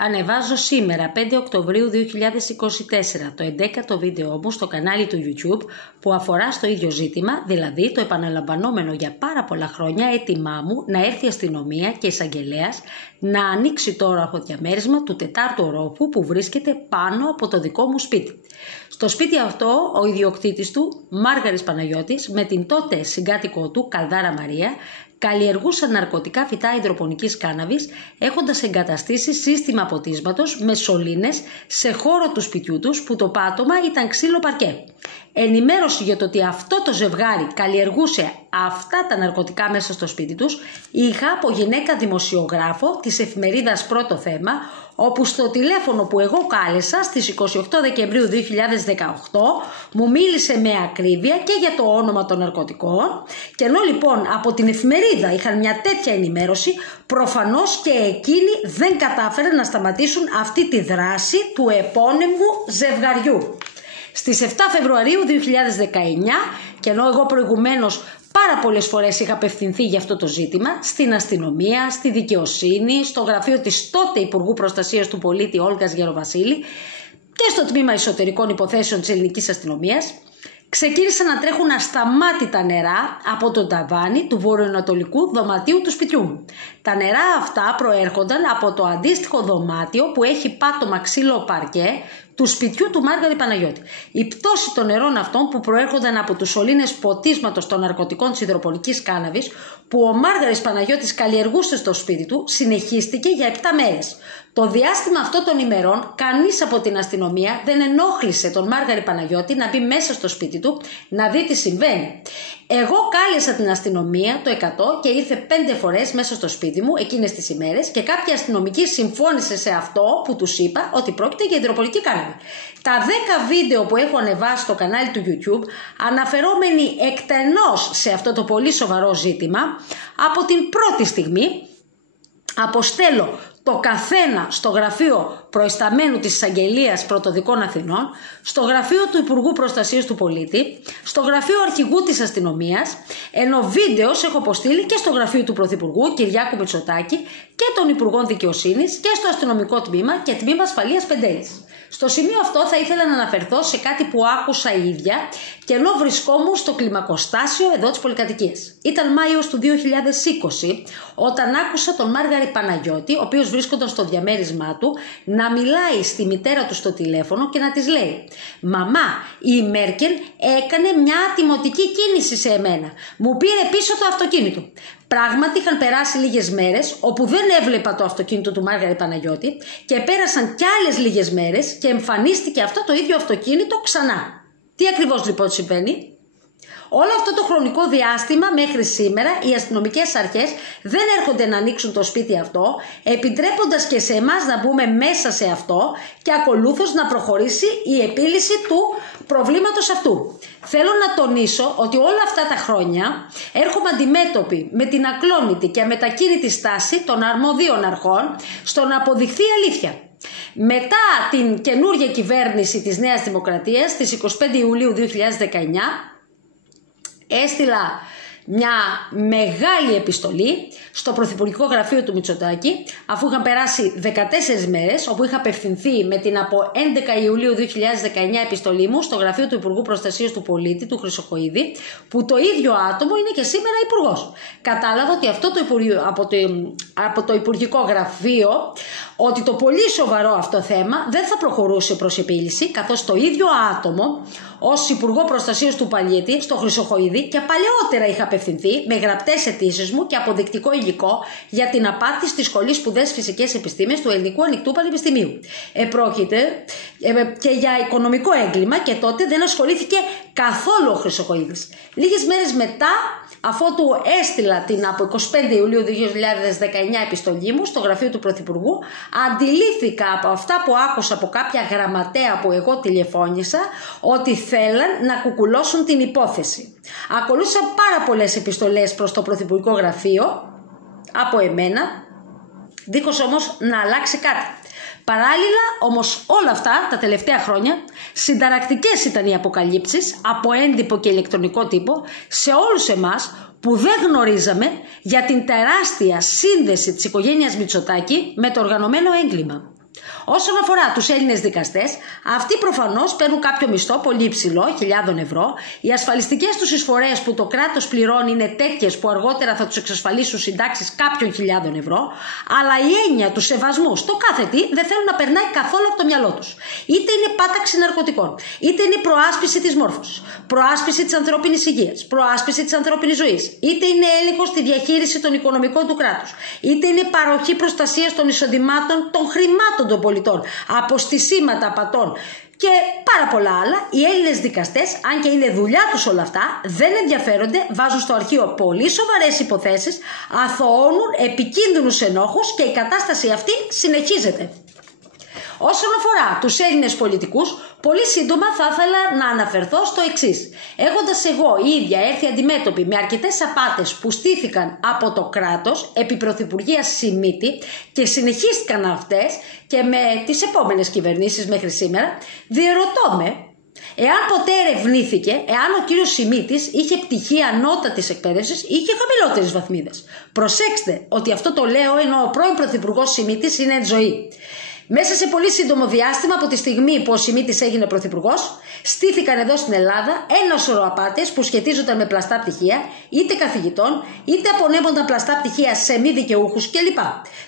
Ανεβάζω σήμερα 5 Οκτωβρίου 2024 το 11ο βίντεο μου στο κανάλι του YouTube που αφορά στο ίδιο ζήτημα, δηλαδή το επαναλαμβανόμενο για πάρα πολλά χρόνια αίτημά μου να έρθει η αστυνομία και εισαγγελέας να ανοίξει το όροφο διαμέρισμα του 4ου ορόφου που βρίσκεται πάνω από το δικό μου σπίτι. Στο σπίτι αυτό ο ιδιοκτήτης του, Μάργαρης Παναγιώτης, με την τότε συγκάτοικο του, Καλδάρα Μαρία, καλλιεργούσαν ναρκωτικά φυτά υδροπονικής κάναβης, έχοντας εγκαταστήσει σύστημα ποτίσματος με σωλήνες σε χώρο του σπιτιού τους που το πάτωμα ήταν ξύλο παρκέ. Ενημέρωση για το ότι αυτό το ζευγάρι καλλιεργούσε αυτά τα ναρκωτικά μέσα στο σπίτι τους είχα από γυναίκα δημοσιογράφο της εφημερίδας Πρώτο Θέμα, όπου στο τηλέφωνο που εγώ κάλεσα στις 28 Δεκεμβρίου 2018 μου μίλησε με ακρίβεια και για το όνομα των ναρκωτικών, και ενώ λοιπόν από την εφημερίδα είχαν μια τέτοια ενημέρωση, προφανώς και εκείνοι δεν κατάφεραν να σταματήσουν αυτή τη δράση του επώνυμου ζευγαριού. Στις 7 Φεβρουαρίου 2019, και ενώ εγώ προηγουμένως πάρα πολλές φορές είχα απευθυνθεί για αυτό το ζήτημα στην αστυνομία, στη δικαιοσύνη, στο γραφείο της τότε Υπουργού Προστασίας του Πολίτη Όλγας Γεροβασίλη και στο τμήμα εσωτερικών υποθέσεων της ελληνικής αστυνομίας, ξεκίνησαν να τρέχουν ασταμάτητα νερά από το ταβάνι του βορειοανατολικού δωματίου του σπιτιού μου. Τα νερά αυτά προέρχονταν από το αντίστοιχο δωμάτιο που έχει πάτωμα ξύλο παρκέ του σπιτιού του Μάργαρη Παναγιώτη. Η πτώση των νερών αυτών που προέρχονταν από τους σωλήνες ποτίσματος των ναρκωτικών της υδροπονικής κάναβης που ο Μάργαρης Παναγιώτης καλλιεργούσε στο σπίτι του συνεχίστηκε για 7 μέρες. Το διάστημα αυτών των ημερών κανείς από την αστυνομία δεν ενόχλησε τον Μάργαρη Παναγιώτη να μπει μέσα στο σπίτι του να δει τι συμβαίνει. Εγώ κάλεσα την αστυνομία το 100 και ήρθε 5 φορές μέσα στο σπίτι μου εκείνες τις ημέρες και κάποια αστυνομική συμφώνησε σε αυτό που τους είπα ότι πρόκειται για υδροπονική κάναβη. Τα 10 βίντεο που έχω ανεβάσει στο κανάλι του YouTube αναφερόμενοι εκτενώς σε αυτό το πολύ σοβαρό ζήτημα, από την πρώτη στιγμή αποστέλω το καθένα στο γραφείο προϊσταμένου της Εισαγγελίας Πρωτοδικών Αθηνών, στο γραφείο του Υπουργού Προστασίας του Πολίτη, στο γραφείο αρχηγού της αστυνομίας, ενώ βίντεο έχω αποστείλει και στο γραφείο του Πρωθυπουργού Κυριάκου Μητσοτάκη και των Υπουργών Δικαιοσύνης και στο αστυνομικό τμήμα και τμήμα ασφαλείας Πεντέλης. Στο σημείο αυτό θα ήθελα να αναφερθώ σε κάτι που άκουσα η ίδια και ενώ βρισκόμουν στο κλιμακοστάσιο εδώ της πολυκατοικίας. Ήταν Μάιος του 2020 όταν άκουσα τον Μάργαρη Παναγιώτη, ο οποίος βρίσκονταν στο διαμέρισμά του, να μιλάει στη μητέρα του στο τηλέφωνο και να της λέει «Μαμά, η Μέρκελ έκανε μια ατιμωτική κίνηση σε εμένα. Μου πήρε πίσω το αυτοκίνητο». Πράγματι είχαν περάσει λίγες μέρες όπου δεν έβλεπα το αυτοκίνητο του Μάργαρη Παναγιώτη και πέρασαν κι άλλες λίγες μέρες και εμφανίστηκε αυτό το ίδιο αυτοκίνητο ξανά. Τι ακριβώς λοιπόν συμβαίνει? Όλο αυτό το χρονικό διάστημα μέχρι σήμερα οι αστυνομικές αρχές δεν έρχονται να ανοίξουν το σπίτι αυτό, επιτρέποντας και σε εμάς να μπούμε μέσα σε αυτό και ακολούθως να προχωρήσει η επίλυση του προβλήματος αυτού. Θέλω να τονίσω ότι όλα αυτά τα χρόνια έρχομαι αντιμέτωπη με την ακλόνητη και αμετακίνητη στάση των αρμοδίων αρχών στο να αποδειχθεί η αλήθεια. Μετά την καινούργια κυβέρνηση της Νέας Δημοκρατίας στις 25 Ιουλίου 2019 έστειλα μια μεγάλη επιστολή στο Πρωθυπουργικό Γραφείο του Μητσοτάκη, αφού είχαν περάσει 14 μέρες, όπου είχα απευθυνθεί με την από 11 Ιουλίου 2019 επιστολή μου στο Γραφείο του Υπουργού Προστασίας του Πολίτη, του Χρυσοχοΐδη, που το ίδιο άτομο είναι και σήμερα υπουργός. Κατάλαβα ότι αυτό από το Υπουργικό Γραφείο, ότι το πολύ σοβαρό αυτό θέμα δεν θα προχωρούσε προς επίλυση, καθώς το ίδιο άτομο ως Υπουργό Προστασίας του Πολίτη στο Χρυσοχοΐδη και παλαιότερα είχα απευθυνθεί με γραπτές αιτήσεις μου και αποδεικτικό υλικό για την απάτη στη Σχολή Σπουδές Φυσικές Επιστήμες του Ελληνικού Ανοιχτού Πανεπιστημίου. Πρόκειται και για οικονομικό έγκλημα και τότε δεν ασχολήθηκε καθόλου ο Χρυσοχοΐδης. Λίγες μέρες μετά, αφότου έστειλα την από 25 Ιουλίου 2019 επιστολή μου στο γραφείο του Πρωθυπουργού, αντιλήφθηκα από αυτά που άκουσα από κάποια γραμματέα που εγώ τηλεφώνησα ότι θέλαν να κουκουλώσουν την υπόθεση. Ακολούθησαν πάρα πολλές επιστολές προς το Πρωθυπουργικό Γραφείο από εμένα, δίχως όμως να αλλάξει κάτι. Παράλληλα όμως όλα αυτά τα τελευταία χρόνια συνταρακτικές ήταν οι αποκαλύψεις από έντυπο και ηλεκτρονικό τύπο σε όλους εμάς που δεν γνωρίζαμε για την τεράστια σύνδεση της οικογένειας Μητσοτάκη με το οργανωμένο έγκλημα. Όσον αφορά τους Έλληνες δικαστές, αυτοί προφανώς παίρνουν κάποιο μισθό πολύ υψηλό, χιλιάδων ευρώ. Οι ασφαλιστικές τους εισφορές που το κράτος πληρώνει είναι τέτοιες που αργότερα θα τους εξασφαλίσουν συντάξεις κάποιων χιλιάδων ευρώ, αλλά η έννοια του σεβασμού στο κάθε τι δεν θέλουν να περνάει καθόλου από το μυαλό τους. Είτε είναι πάταξη ναρκωτικών, είτε είναι προάσπιση της μόρφωσης, προάσπιση της ανθρώπινης υγείας, προάσπιση της ανθρώπινης ζωής, είτε είναι έλεγχος στη διαχείριση των οικονομικών του κράτους, είτε είναι παροχή προστασίας των εισοδημάτων των χρημάτων των πολιτών, αποστησίματα απατών και πάρα πολλά άλλα. Οι Έλληνες δικαστές, αν και είναι δουλειά τους όλα αυτά, δεν ενδιαφέρονται, βάζουν στο αρχείο πολύ σοβαρές υποθέσεις, αθωώνουν επικίνδυνους ενόχους και η κατάσταση αυτή συνεχίζεται. Όσον αφορά τους Έλληνες πολιτικούς, πολύ σύντομα θα ήθελα να αναφερθώ στο εξής. Έχοντας εγώ η ίδια έρθει αντιμέτωπη με αρκετές απάτες που στήθηκαν από το κράτος επί πρωθυπουργίας Σιμίτη και συνεχίστηκαν αυτές και με τις επόμενες κυβερνήσεις μέχρι σήμερα, διερωτώ με εάν ποτέ ερευνήθηκε εάν ο κύριος Σιμίτης είχε πτυχία ανώτατης εκπαίδευσης ή είχε χαμηλότερες βαθμίδες. Προσέξτε ότι αυτό το λέω ενώ ο πρώην πρωθυπουργός Σιμίτης είναι εν ζωή. Μέσα σε πολύ σύντομο διάστημα από τη στιγμή που ο Σιμίτης έγινε πρωθυπουργός, στήθηκαν εδώ στην Ελλάδα ένα σωρό απάτες που σχετίζονταν με πλαστά πτυχία, είτε καθηγητών, είτε απονέμονταν πλαστά πτυχία σε μη δικαιούχους κλπ.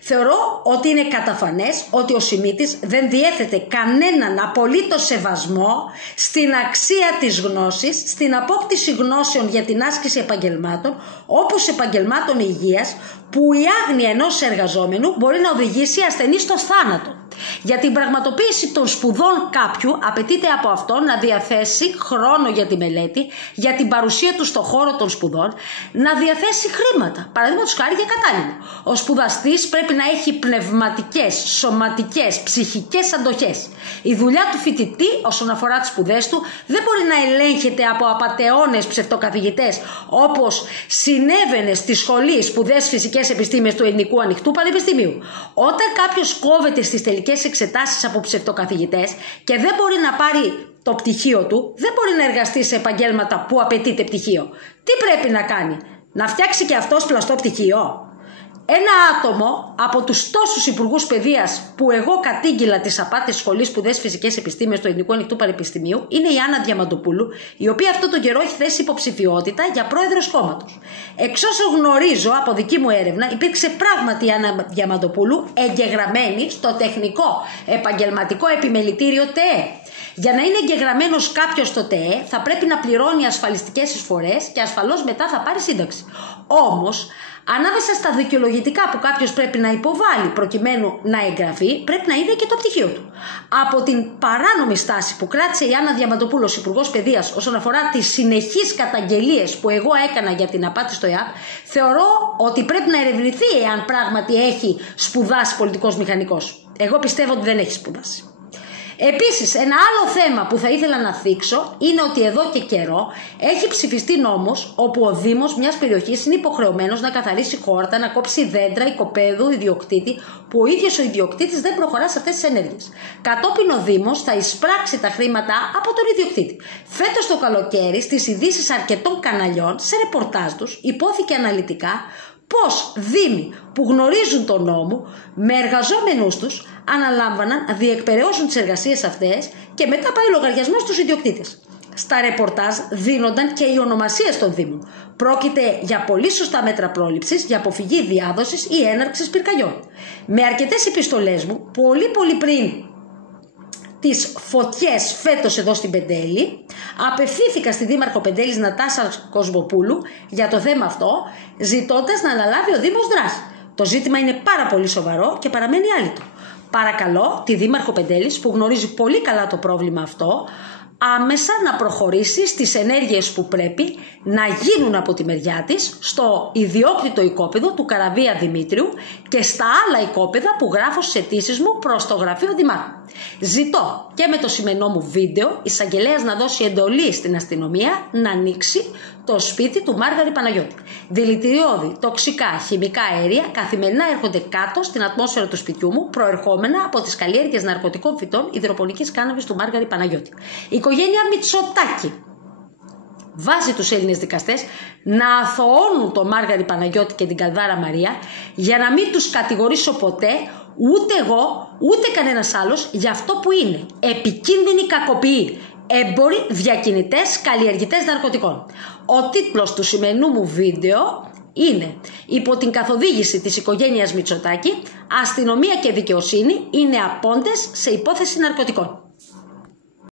Θεωρώ ότι είναι καταφανές ότι ο Σιμίτης δεν διέθετε κανέναν απολύτως σεβασμό στην αξία της γνώσης, στην απόκτηση γνώσεων για την άσκηση επαγγελμάτων, όπως επαγγελμάτων υγείας, που η άγνοια ενός εργαζόμενου μπορεί να οδηγήσει ασθενή στο θάνατο. Για την πραγματοποίηση των σπουδών κάποιου απαιτείται από αυτόν να διαθέσει χρόνο για τη μελέτη, για την παρουσία του στον χώρο των σπουδών, να διαθέσει χρήματα, παραδείγματος χάρη για κατάλημα. Ο σπουδαστής πρέπει να έχει πνευματικές, σωματικές, ψυχικές αντοχές. Η δουλειά του φοιτητή όσον αφορά τις σπουδές του δεν μπορεί να ελέγχεται από απατεώνες ψευτοκαθηγητές όπως συνέβαινε στη σχολή σπουδές φυσικές επιστήμες του Ελληνικού Ανοιχτού Πανεπιστημίου. Όταν κάποιος κόβεται στις τελικές εξετάσεις από ψευτοκαθηγητές και δεν μπορεί να πάρει το πτυχίο του, δεν μπορεί να εργαστεί σε επαγγέλματα που απαιτείται πτυχίο. Τι πρέπει να κάνει, να φτιάξει και αυτός πλαστό πτυχίο? Ένα άτομο από τους τόσους υπουργούς παιδείας που εγώ κατήγγειλα τις απάτες σχολής σπουδές φυσικές επιστήμες του Ελληνικού Ανοιχτού Πανεπιστημίου είναι η Άννα Διαμαντοπούλου, η οποία αυτό τον καιρό έχει θέσει υποψηφιότητα για πρόεδρος κόμματος. Εξ όσων γνωρίζω από δική μου έρευνα, υπήρξε πράγματι η Άννα Διαμαντοπούλου εγγεγραμμένη στο Τεχνικό Επαγγελματικό Επιμελητήριο ΤΕΕ. Για να είναι εγγεγραμμένος κάποιος στο ΤΕΕ θα πρέπει να πληρώνει ασφαλιστικές εισφορές και ασφαλώς μετά θα πάρει σύνταξη. Όμως, ανάμεσα στα δικαιολογητικά που κάποιος πρέπει να υποβάλει προκειμένου να εγγραφεί, πρέπει να είναι και το πτυχίο του. Από την παράνομη στάση που κράτησε η Άννα Διαμαντοπούλου, υπουργός παιδείας, όσον αφορά τις συνεχείς καταγγελίες που εγώ έκανα για την απάτη στο ΕΑΠ, θεωρώ ότι πρέπει να ερευνηθεί εάν πράγματι έχει σπουδάσει πολιτικός μηχανικός. Εγώ πιστεύω ότι δεν έχει σπουδάσει. Επίσης, ένα άλλο θέμα που θα ήθελα να θίξω είναι ότι εδώ και καιρό έχει ψηφιστεί νόμος όπου ο Δήμος μιας περιοχής είναι υποχρεωμένος να καθαρίσει χόρτα, να κόψει δέντρα οικοπαίδου ιδιοκτήτη, που ο ίδιος ο ιδιοκτήτης δεν προχωρά σε αυτές τις ενέργειες. Κατόπιν ο Δήμος θα εισπράξει τα χρήματα από τον ιδιοκτήτη. Φέτος το καλοκαίρι, στις ειδήσεις αρκετών καναλιών, σε ρεπορτάζ τους, υπόθηκε αναλυτικά πώς δήμοι που γνωρίζουν τον νόμο με εργαζόμενους τους αναλάμβαναν να διεκπεραιώσουν τις εργασίες αυτές και μετά πάει ο λογαριασμός στους ιδιοκτήτες. Στα ρεπορτάζ δίνονταν και οι ονομασίες των δήμων. Πρόκειται για πολύ σωστά μέτρα πρόληψης για αποφυγή διάδοσης ή έναρξης πυρκαγιών. Με αρκετές επιστολές μου, πολύ πριν τις φωτιές φέτος εδώ στην Πεντέλη, απευθύνθηκα στη Δήμαρχο Πεντέλης Νατάσα Κοσμοπούλου για το θέμα αυτό, ζητώντας να αναλάβει ο Δήμος δράση. Το ζήτημα είναι πάρα πολύ σοβαρό και παραμένει άλυτο. Παρακαλώ τη Δήμαρχο Πεντέλης, που γνωρίζει πολύ καλά το πρόβλημα αυτό, άμεσα να προχωρήσει στις ενέργειες που πρέπει να γίνουν από τη μεριά της στο ιδιόκτητο οικόπεδο του Καραβία Δημήτριου και στα άλλα οικόπεδα που γράφω στις αιτήσεις μου προς το γραφείο Δημάρχου. Ζητώ και με το σημερινό μου βίντεο εισαγγελέας να δώσει εντολή στην αστυνομία να ανοίξει το σπίτι του Μάργαρη Παναγιώτη. Δηλητηριώδη, τοξικά, χημικά αέρια καθημερινά έρχονται κάτω στην ατμόσφαιρα του σπιτιού μου, προερχόμενα από τις καλλιέργειες ναρκωτικών φυτών υδροπονικής κάναβης του Μάργαρη Παναγιώτη. Η οικογένεια Μητσοτάκη βάζει τους Έλληνες δικαστές να αθωώνουν τον Μάργαρη Παναγιώτη και την Καλδάρα Μαρία για να μην τους κατηγορήσω ποτέ ούτε εγώ, ούτε κανένας άλλος, για αυτό που είναι επικίνδυνοι κακοποιοί, έμποροι, διακινητές, καλλιεργητές ναρκωτικών. Ο τίτλος του σημερινού μου βίντεο είναι «Υπό την καθοδήγηση της οικογένειας Μητσοτάκη, αστυνομία και δικαιοσύνη είναι απόντες σε υπόθεση ναρκωτικών».